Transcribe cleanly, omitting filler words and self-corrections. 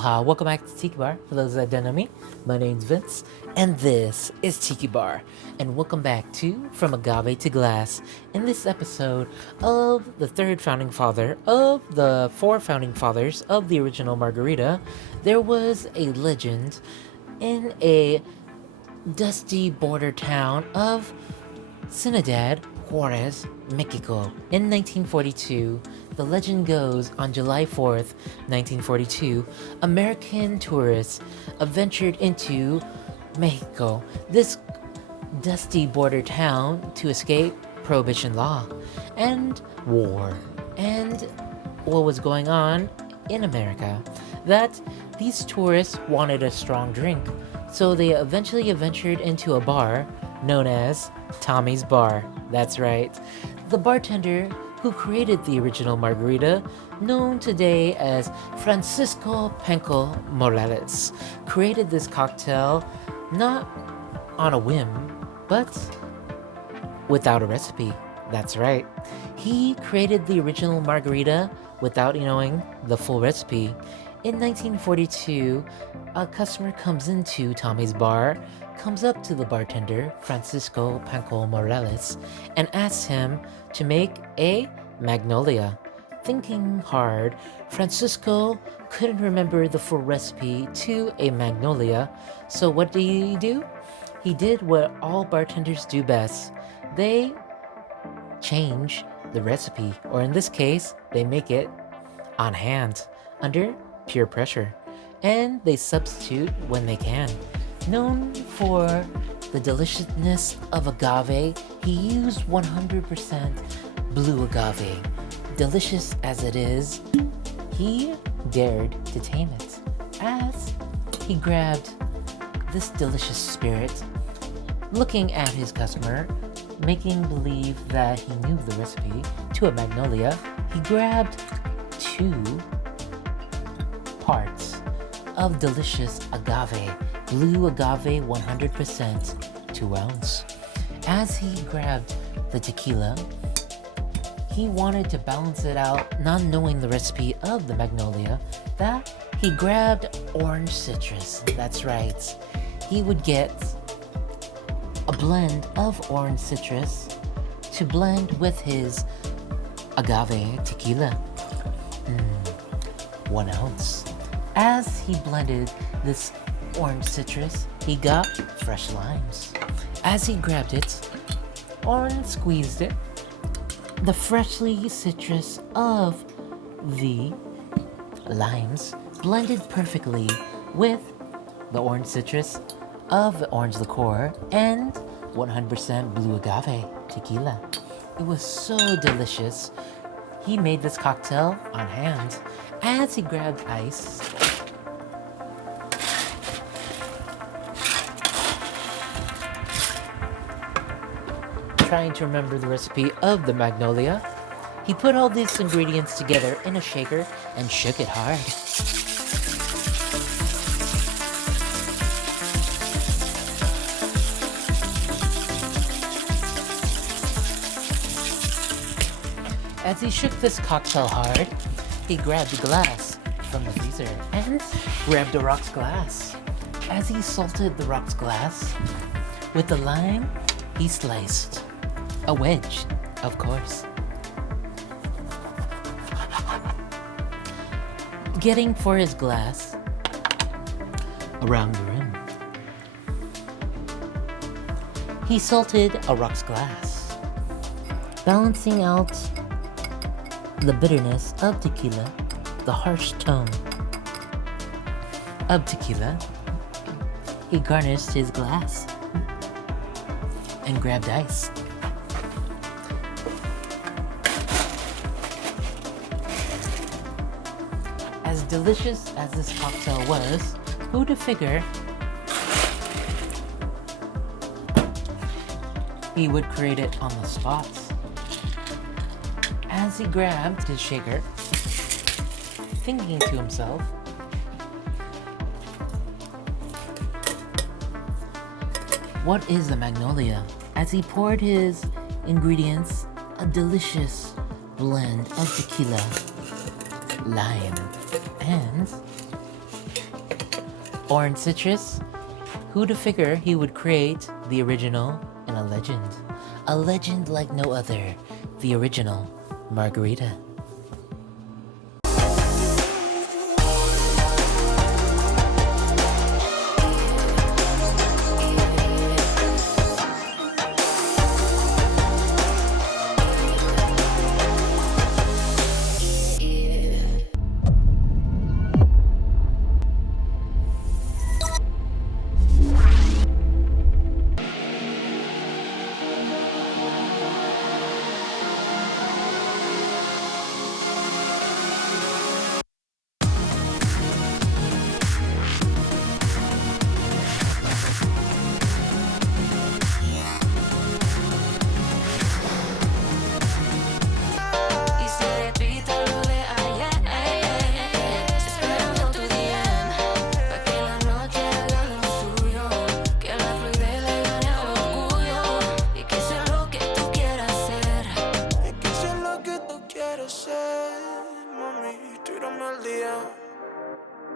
Aloha, welcome back to Tiki Bar. For those that don't know me, my name's Vince, and this is Tiki Bar. And welcome back to From Agave to Glass. In this episode of the third founding father of the four founding fathers of the original Margarita, there was a legend in a dusty border town of Ciudad Juarez, Mexico. In 1942, the legend goes on July 4th, 1942, American tourists ventured into Mexico, this dusty border town, to escape prohibition law and war and what was going on in America. That these tourists wanted a strong drink, so they eventually ventured into a bar known as Tommy's Bar. That's right. The bartender who created the original Margarita, known today as Francisco Pancho Morales, created this cocktail not on a whim, but without a recipe. That's right. He created the original Margarita without knowing the full recipe. In 1942, a customer comes into Tommy's Bar, comes up to the bartender, Francisco Pancho Morales, and asks him to make a Magnolia. Thinking hard, Francisco couldn't remember the full recipe to a Magnolia, so what did he do? He did what all bartenders do best. They change the recipe, or in this case, they make it on hand, under peer pressure, and they substitute when they can. Known for the deliciousness of agave, he used 100% blue agave. Delicious as it is, he dared to tame it as he grabbed this delicious spirit, looking at his customer, making believe that he knew the recipe to a Magnolia. He grabbed 2 parts of delicious agave, blue agave 100%, 2 ounce. As he grabbed the tequila, he wanted to balance it out, not knowing the recipe of the Magnolia, that he grabbed orange citrus. That's right. He would get a blend of orange citrus to blend with his agave tequila. 1 ounce. As he blended this orange citrus, he got fresh limes. As he grabbed it and squeezed it, the freshly citrus of the limes blended perfectly with the orange citrus of the orange liqueur and 100% blue agave tequila. It was so delicious. He made this cocktail on hand. As he grabbed ice, trying to remember the recipe of the Magnolia, he put all these ingredients together in a shaker and shook it hard. As he shook this cocktail hard, he grabbed a glass from the freezer and grabbed a rocks glass. As he salted the rocks glass with the lime, he sliced a wedge, of course. Getting for his glass around the rim, he salted a rocks glass, balancing out the bitterness of tequila, the harsh tone of tequila. He garnished his glass and grabbed ice. As delicious as this cocktail was, who'd have figured he would create it on the spot? As he grabbed his shaker, thinking to himself, what is a Magnolia? As he poured his ingredients, a delicious blend of tequila, lime, and Orange citrus. Who'd have figured he would create the original and a legend? A legend like no other. The original Margarita. Mami, tírame al día.